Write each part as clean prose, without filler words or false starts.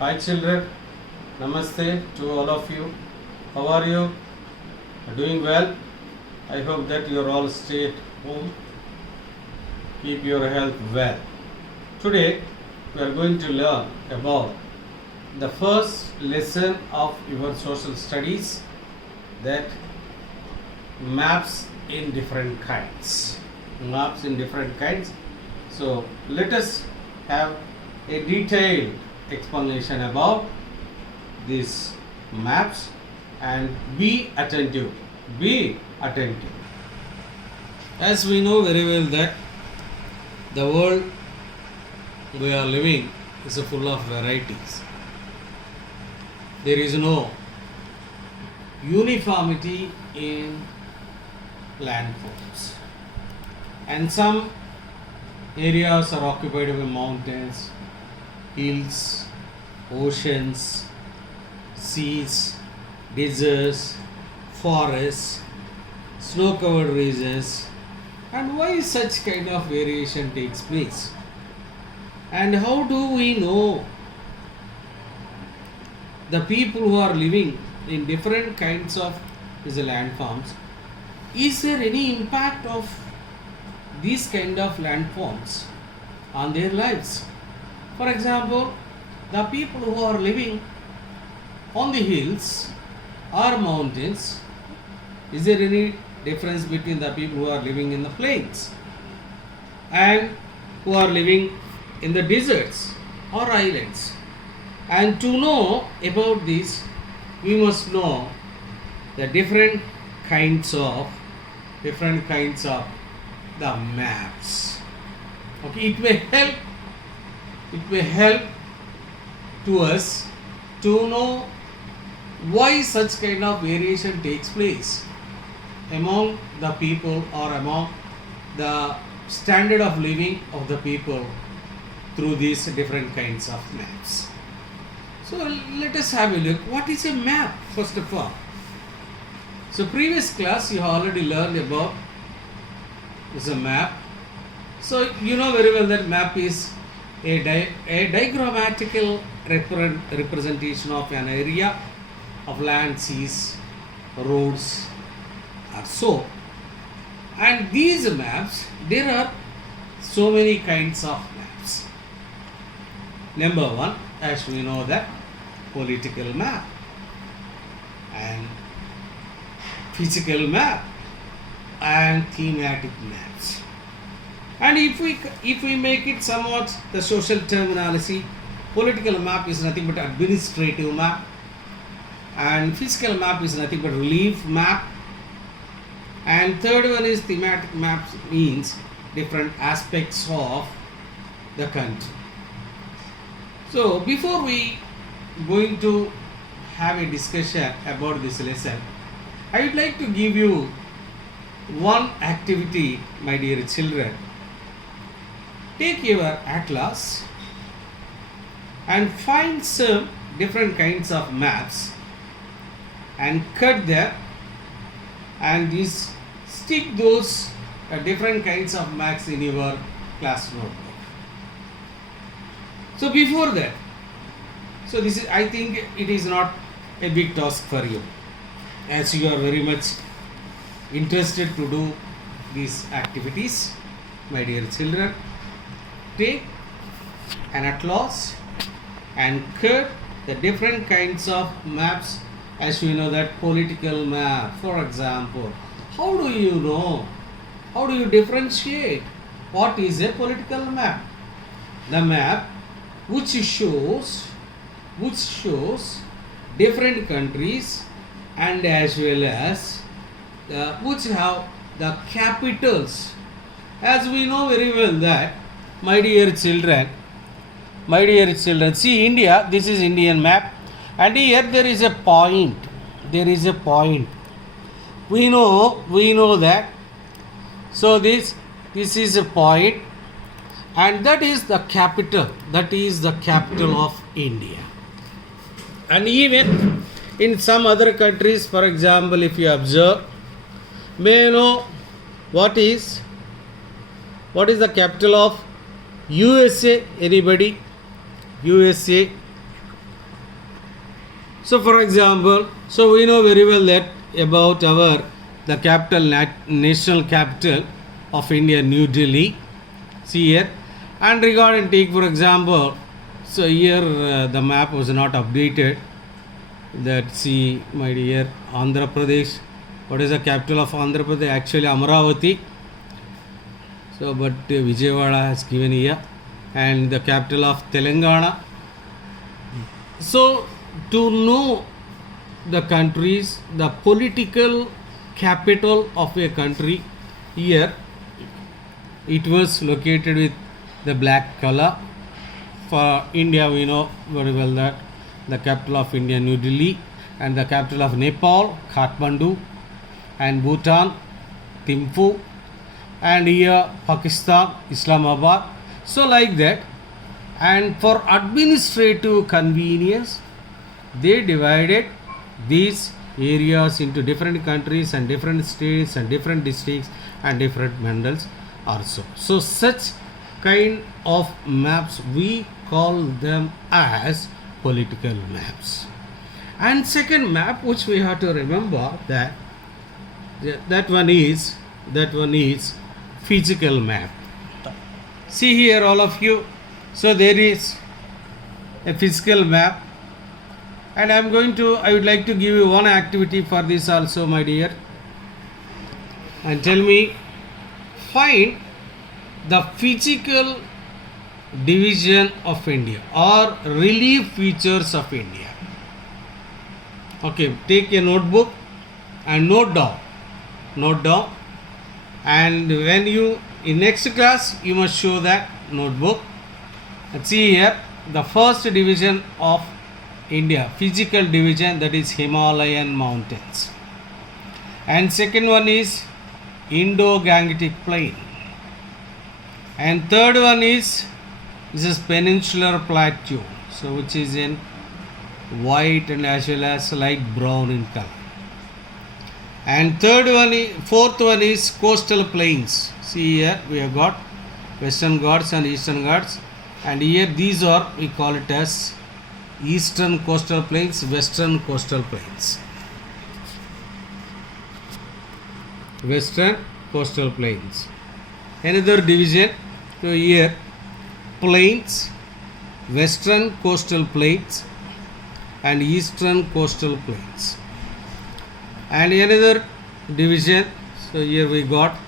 Hi children, Namaste to all of you. How are you? Doing well? I hope that you are all stay at home. Keep your health well. Today we are going to learn about the first lesson of your social studies, that maps in different kinds. Maps in different kinds. So let us have a detailed explanation about these maps and be attentive. Be attentive. As we know very well that the world we are living is full of varieties. There is no uniformity in landforms, and some areas are occupied by mountains, hills, oceans, seas, deserts, forests, snow-covered regions. And why such kind of variation takes place? And how do we know the people who are living in different kinds of these landforms? Is there any impact of these kind of landforms on their lives? For example, the people who are living on the hills or mountains, is there any difference between the people who are living in the plains and who are living in the deserts or islands? And to know about this, we must know the different kinds of the maps. Okay, it may help to us to know why such kind of variation takes place among the people or among the standard of living of the people through these different kinds of maps. So let us have a look. What is a map, first of all? So previous class you have already learned about is a map. So you know very well that map is a diagrammatical representation of an area of land, seas, roads, or so. And these maps, there are so many kinds of maps. Number one, as we know, that political map and physical map and thematic maps. And if we make it somewhat the social terminology, political map is nothing but administrative map, and physical map is nothing but relief map, and third one is thematic maps, means different aspects of the country. So before we going to have a discussion about this lesson, I would like to give you one activity, my dear children. Take your atlas and find some different kinds of maps and cut them, and stick those different kinds of maps in your class notebook. So before that, so this is, I think it is not a big task for you, as you are very much interested to do these activities, my dear children. Take an atlas and cut the different kinds of maps. As we know that political map, for example, how do you know, how do you differentiate what is a political map? The map which shows different countries, and as well as which have the capitals. As we know very well that, my dear children, see India, this is Indian map, and here there is a point. We know that. So this is a point, and that is the capital. That is the capital of India. And even in some other countries, for example, if you observe, may you know what is the capital of USA? Anybody? USA. So for example, so we know very well that about the capital, national capital of India, New Delhi. See here, and regarding take for example, so here the map was not updated. That see my dear Andhra Pradesh. What is the capital of Andhra Pradesh? Actually Amaravati. So but Vijayawada has given here, and the capital of Telangana. So to know the countries, the political capital of a country, here it was located with the black color. For India, we know very well that the capital of India, New Delhi, and the capital of Nepal, Kathmandu, and Bhutan, Thimphu, and here Pakistan, Islamabad. So like that, and for administrative convenience, they divided these areas into different countries and different states and different districts and different mandals also. So such kind of maps we call them as political maps. And second map which we have to remember that one is physical map. See here all of you. So there is a physical map, and I would like to give you one activity for this also, my dear, and tell me, find the physical division of India or relief features of India. Okay, take a notebook and note down, and when you in next class you must show that notebook. Let's see here the first division of India, physical division, that is Himalayan mountains, and second one is Indo-Gangetic plain, and third one is this is peninsular plateau, so which is in white and as well as light brown in color, and fourth one is coastal plains. See here we have got Western Ghats and Eastern Ghats, and here these are, we call it as Eastern coastal plains, Western coastal plains. Western coastal plains. Another division, so here plains, Western coastal plains and Eastern coastal plains. And another division, so here we got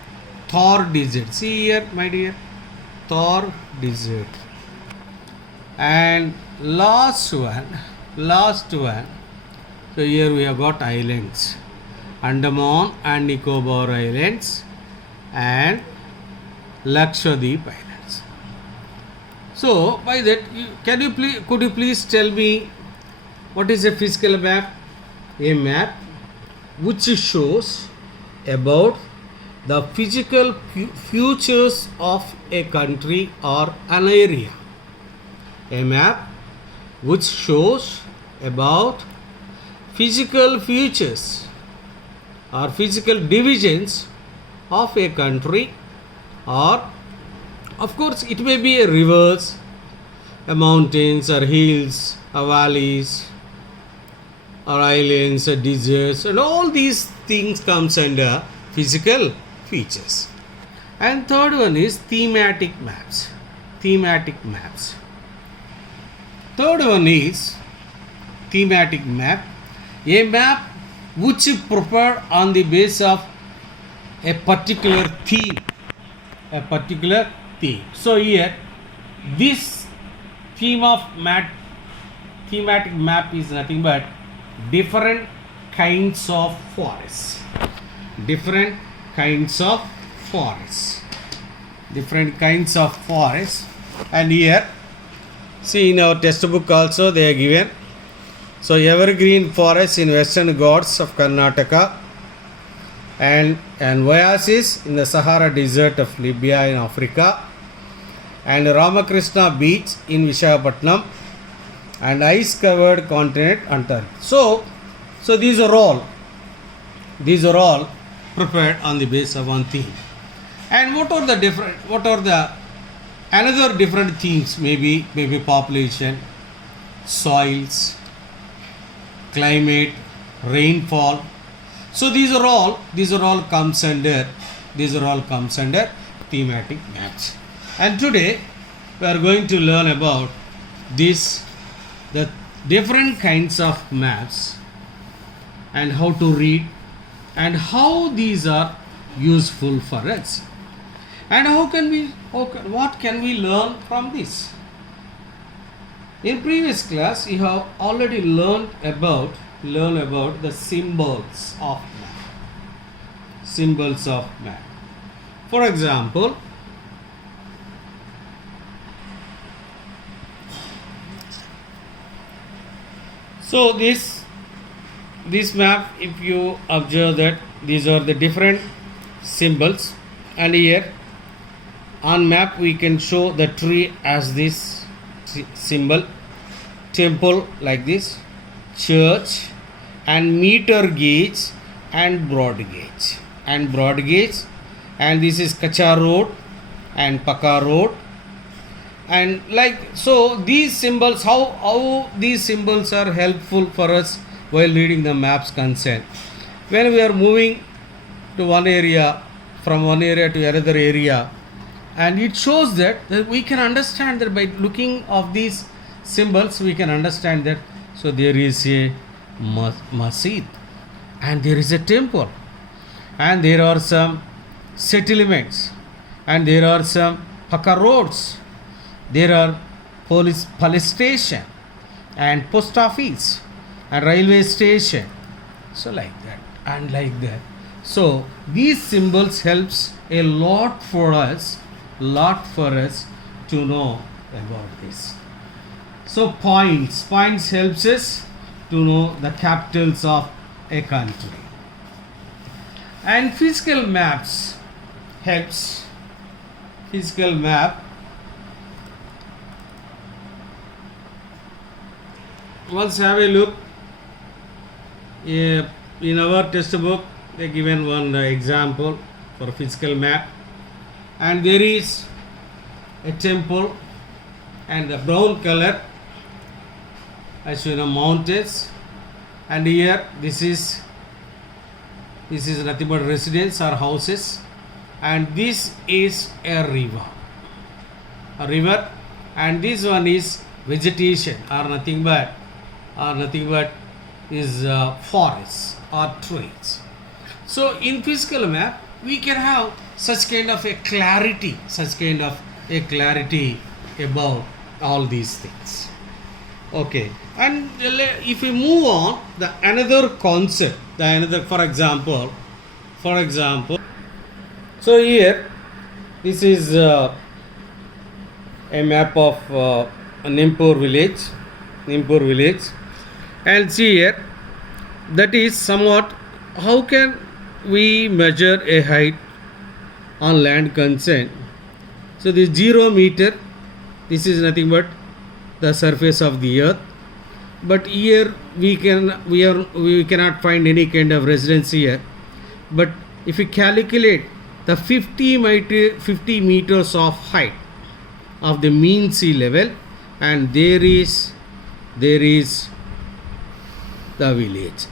Thar desert. See here my dear, Thar desert. And last one, so here we have got islands, Andaman and Nicobar Islands and Lakshadweep Islands. So by that, could you please tell me what is a physical map? A map which shows about the physical features of a country or an area. A map which shows about physical features or physical divisions of a country, or of course it may be a rivers, a mountains or hills or valleys or islands or deserts, and all these things comes under physical features. And third one is thematic maps. Third one is thematic map, a map which is prepared on the basis of a particular theme. So here this thematic map is nothing but different kinds of forests. And here see in our textbook also they are given. So evergreen forests in Western Ghats of Karnataka, and oasis in the Sahara Desert of Libya in Africa, and Ramakrishna Beach in Visakhapatnam, and ice covered continent Antarctica. So these are all prepared on the basis of one theme. And what are the another different themes? Maybe population, soils, climate, rainfall. So these are all comes under thematic maps. And today we are going to learn about the different kinds of maps and how to read and how these are useful for us. And what can we learn from this? In previous class, you have already learned about the symbols of map. Symbols of map. For example, so this map, if you observe that these are the different symbols, and here on map we can show the tree as this symbol, temple like this, church, and meter gauge and broad gauge, and this is Kacha road and Paka road, and like so these symbols, how these symbols are helpful for us while reading the maps concerned. When we are moving to one area, from one area to another area, and it shows that we can understand that by looking of these symbols we can understand that so there is a masjid and there is a temple and there are some settlements and there are some Paka roads, there are police station and post office and railway station, so like that and like that. So these symbols helps a lot for us to know about this. So points helps us to know the capitals of a country, and physical maps helps. Physical map, let's have a look. In our textbook they given one example for a physical map, and there is a temple and the brown color as you know mountains, and here this is nothing but residence or houses, and this is a river, and this one is vegetation or nothing but is forests or trees. So in physical map we can have such kind of a clarity about all these things. Okay, and if we move on, the another concept, for example, so here this is a map of Nimpur village, and see here that is somewhat how can we measure a height on land concern. So this 0 meter, this is nothing but the surface of the earth, but here we cannot find any kind of residence here. But if we calculate the 50 meters of height of the mean sea level, and there is the village.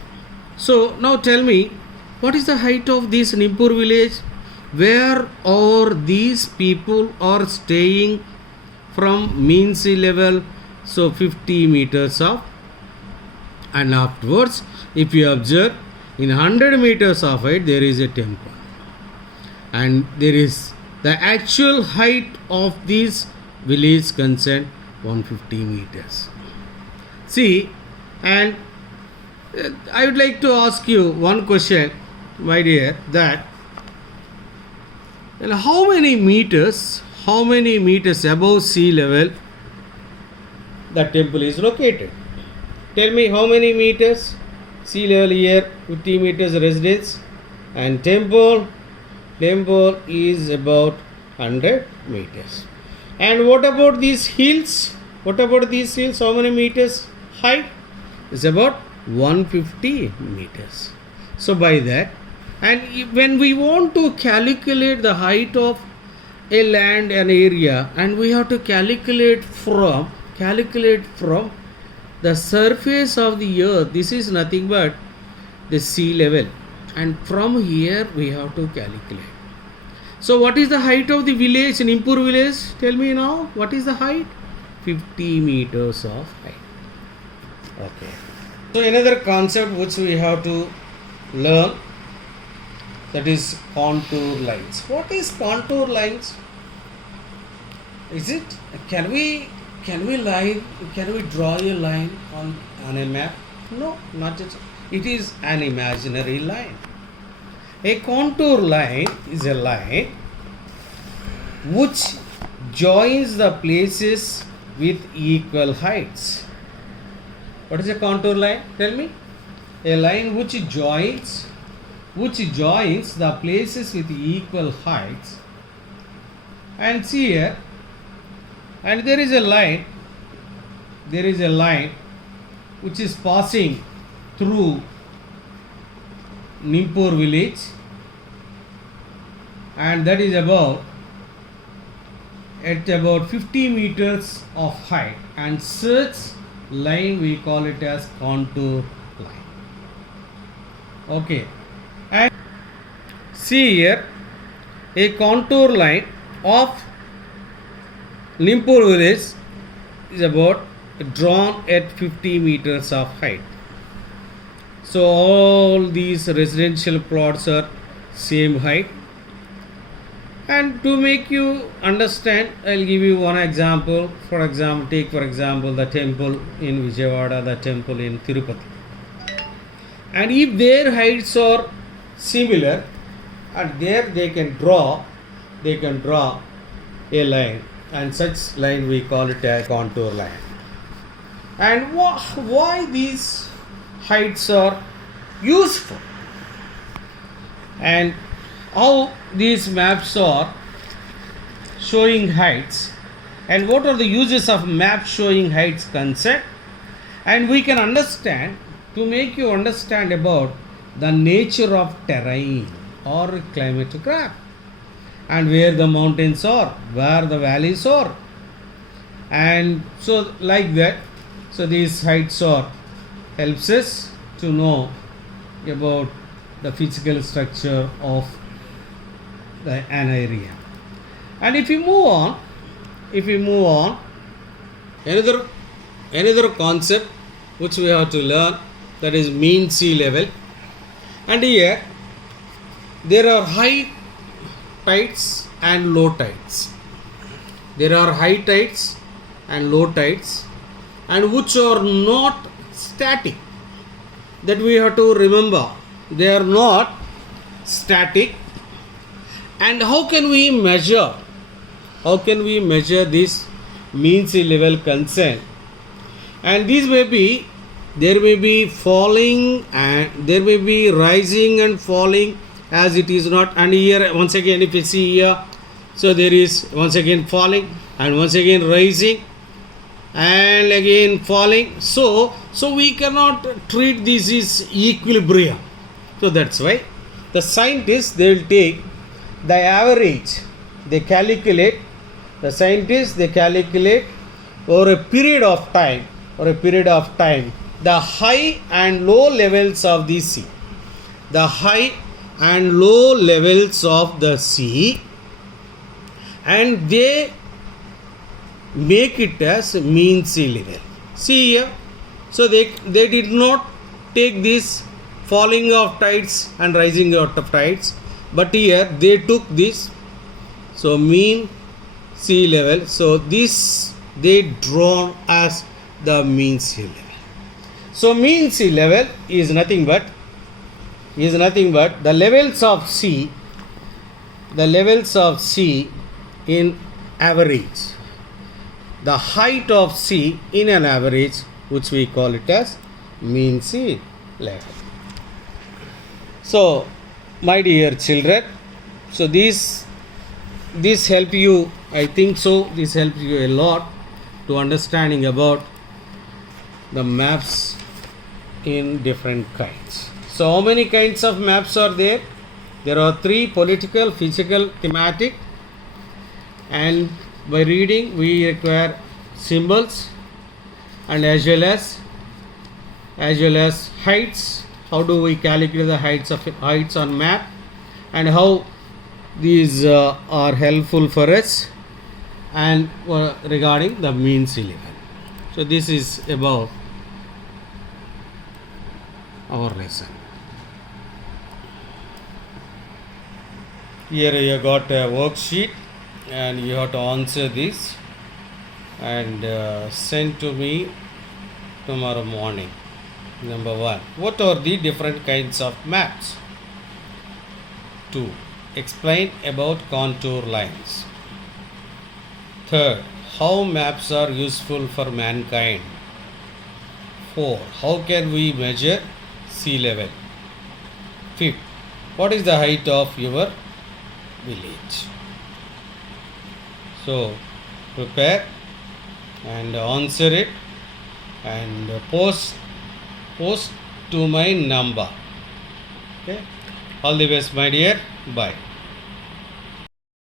So now tell me, what is the height of this Nimpur village? Where are these people are staying from mean sea level? So 50 meters of, and afterwards if you observe in 100 meters of height there is a temple, and there is the actual height of this village concerned 150 meters. See, and I would like to ask you one question, my dear, that how many meters above sea level the temple is located? Tell me how many meters sea level here, 50 meters residence, and temple is about 100 meters. And what about these hills? How many meters height? It's about 150 meters. So by that, and when we want to calculate the height of a land, an area, and we have to calculate from the surface of the earth, this is nothing but the sea level, and from here we have to calculate. So what is the height of the village in Nimpur village? Tell me now, what is the height? 50 meters of height. Okay. So another concept which we have to learn, that is contour lines. What is contour lines? Is it, can we draw a line on a map? No, not at all. It is an imaginary line. A contour line is a line which joins the places with equal heights. What is a contour line? Tell me. A line which joins the places with equal heights. And see here, and there is a line which is passing through Nimpur village, and that is about 50 meters of height, and such line we call it as contour line. Okay, and see here, a contour line of Nimpur village is about drawn at 50 meters of height. So all these residential plots are same height. And to make you understand, I'll give you one example. For example, take for example the temple in Vijayawada, the temple in Tirupati. And if their heights are similar, and there they can draw a line, and such line we call it a contour line. And why these heights are useful, and how these maps are showing heights, and what are the uses of map showing heights concept, and we can understand, to make you understand about the nature of terrain or climatograph, and where the mountains are, where the valleys are, and so like that. So these heights are helps us to know about the physical structure of an area. And if we move on, another concept which we have to learn, that is mean sea level. And here there are high tides and low tides. There are high tides and low tides, and which are not static. That we have to remember. They are not static. And how can we measure this mean sea level concern? And these there may be falling, and there may be rising and falling, as it is not. And here once again, if you see here, so there is once again falling, and once again rising, and again falling. So we cannot treat this as equilibrium. So that's why the scientists, they will take the average, they calculate over a period of time, the high and low levels of the sea. The high and low levels of the sea, and they make it as mean sea level. See here, so they did not take this falling of tides and rising out of tides, but here they took this, so mean sea level. So this they drawn as the mean sea level. So mean sea level is nothing but the levels of sea in average, the height of sea in an average, which we call it as mean sea level. So my dear children, so this help you, I think so, this helps you a lot to understanding about the maps in different kinds. So how many kinds of maps are there? There are 3: political, physical, thematic. And by reading we require symbols and as well as as well as heights. How do we calculate the heights on map, and how these are helpful for us, and regarding the mean sea level. So this is about our lesson. Here you got a worksheet and you have to answer this and send to me tomorrow morning. Number 1, what are the different kinds of maps? 2, explain about contour lines. 3rd, how maps are useful for mankind. 4, how can we measure sea level? 5th, what is the height of your village? So prepare and answer it and post to my number. Okay, all the best my dear. Bye.